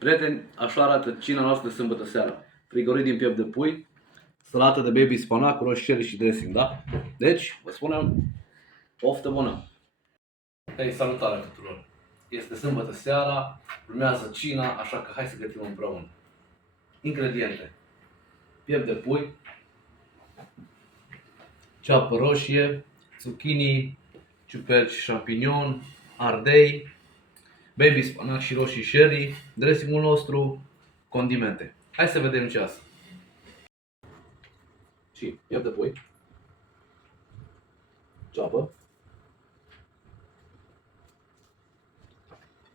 Prieteni, așa arată cina noastră de sâmbătă seara. Frigorit din piept de pui, salată de baby spanac, roșieri și dressing, da? Deci, vă spunem, poftă bună! Hei, salutare tuturor! Este sâmbătă seara, urmează cina, așa că hai să gătim împreună. Ingrediente: piept de pui, ceapă roșie, zucchini, ciuperci, champignon, ardei, baby spanac și roșii sherry, dressingul nostru, condimente. Hai să vedem ce asta. Și piept de pui, ceapă,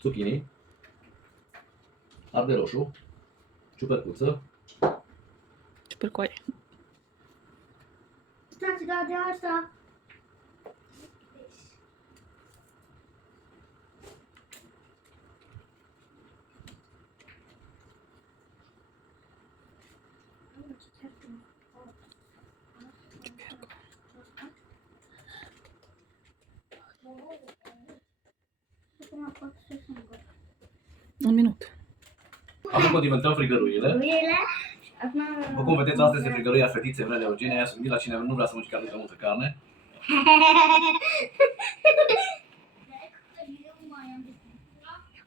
zucchini, ardei roșu, ciupercuță, Ciupercoare. Stați de asta. Un minut. Acum condimentăm frigăruile. Acum... După cum vedeți, asta este frigăruia fetiței mele, Eugenia. Ea sunt la cine nu vrea să mănânce chiar de multă carne.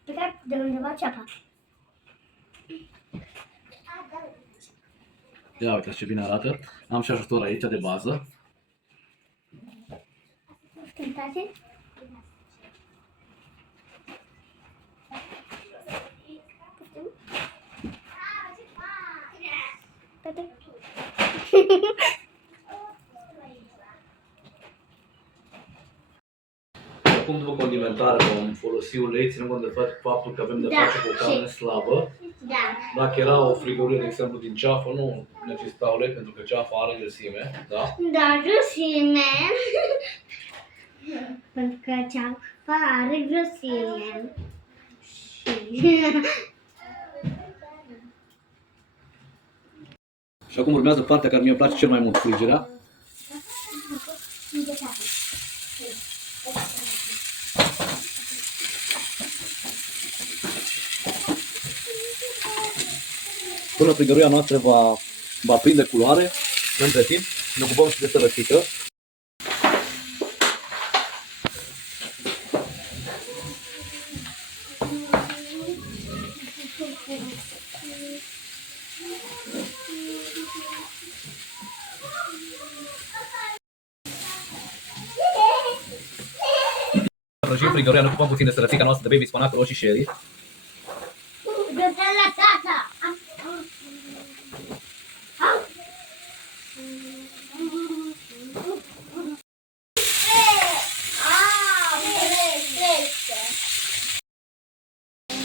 Plecat de undeva ceapa. Ia uite ce bine arată. Am și ajutor aici de bază. Cântați? Acum, după condimentare, vom folosi ulei, ținând cont de faptul că avem de face cu o carne slabă. Da. Dacă era o frigăruie, de exemplu, din ceafă, nu necesita ulei, pentru că ceafa are grăsime, da? Da, grăsime. Pentru că ceafa are grăsime. Și acum urmează partea care mi-e place cel mai mult, frigerea. Până frigăruia noastră va prinde culoare, între timp ne ocupăm și de sărăcică. Prăjim frigăruia, ne ocupăm puțin de sărăcica noastră de baby spanac, roșii sherry. Dă-te la tata!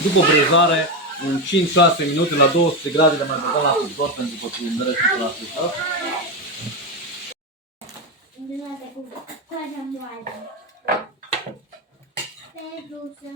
După brăzare, în 5-6 minute la 200 de grade de mai băgat la cuptor pentru pătrundere și plastic. Cu coada moale. Pentru să